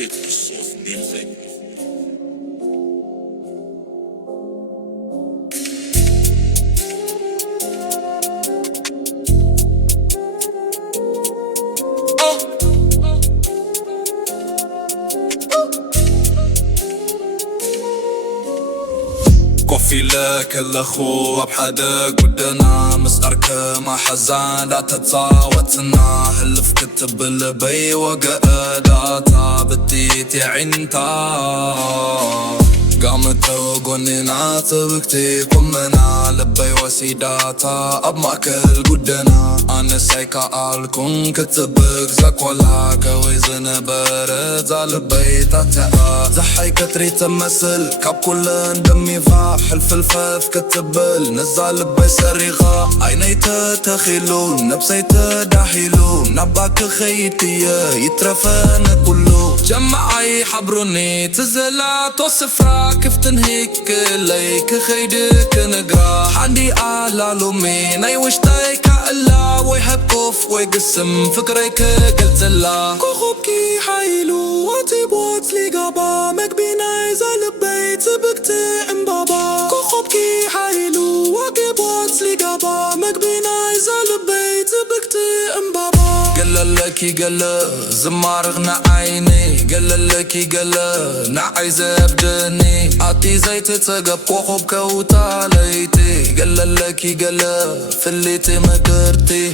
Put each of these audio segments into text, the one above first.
Dit is of Nielsen. كوفي لك الأخو بحدا قدنا مسقرك ما حزان لا تتصاوتنا هلف كتب البي وقعداتا بديتي عنتا قامت وقننا تبكتي قمنا لبي وسيداتا أب ماكل قدنا أنا سايكا الكون كتبك زك ولا كويزن برد زالبي تاتا زحي كتري تمثل كاب كلن دمي فا حلف الفاف كتبل نزال بي سريغا عيني تتخيلو نبسي تداحيلو نباك خيتي يترفانا كله جمعي حبروني تزلا توصفرا كيف تنهيك ليك خيدك نقرا حدي لومي ناي وشتايك إلا ويحبكوف ويقسم فكريك قلت لا كوخوبكي حايلو واتي بوات لقابا مكبينا يزال بيت بكتي امبابا كوخوبكي حايلو واكي بوات لقابا مكبينا يزال بيت بكتي امبابا قل لكي قل زمارغنا عيني قل لكي قل نعيز ابدني عطي زيت تسقب كوخوب كوتا ليتي قل لكي قل فليتي مقرتي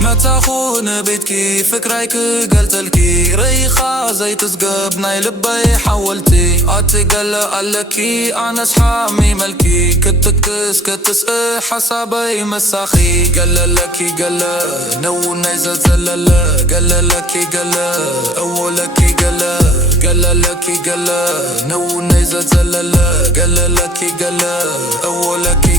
ما تاخون بيتكي فكريك قلتلكي ريخة زي تسقب ناي لبي حولتي قال قالكي انا شحامي ملكي كتكتس كتسقي حسابي مساخي قال لكي قال نو نيزة زلالة قال لكي قال اولكي قال لكي قال نو نيزة زلالة قال لكي قال اولكي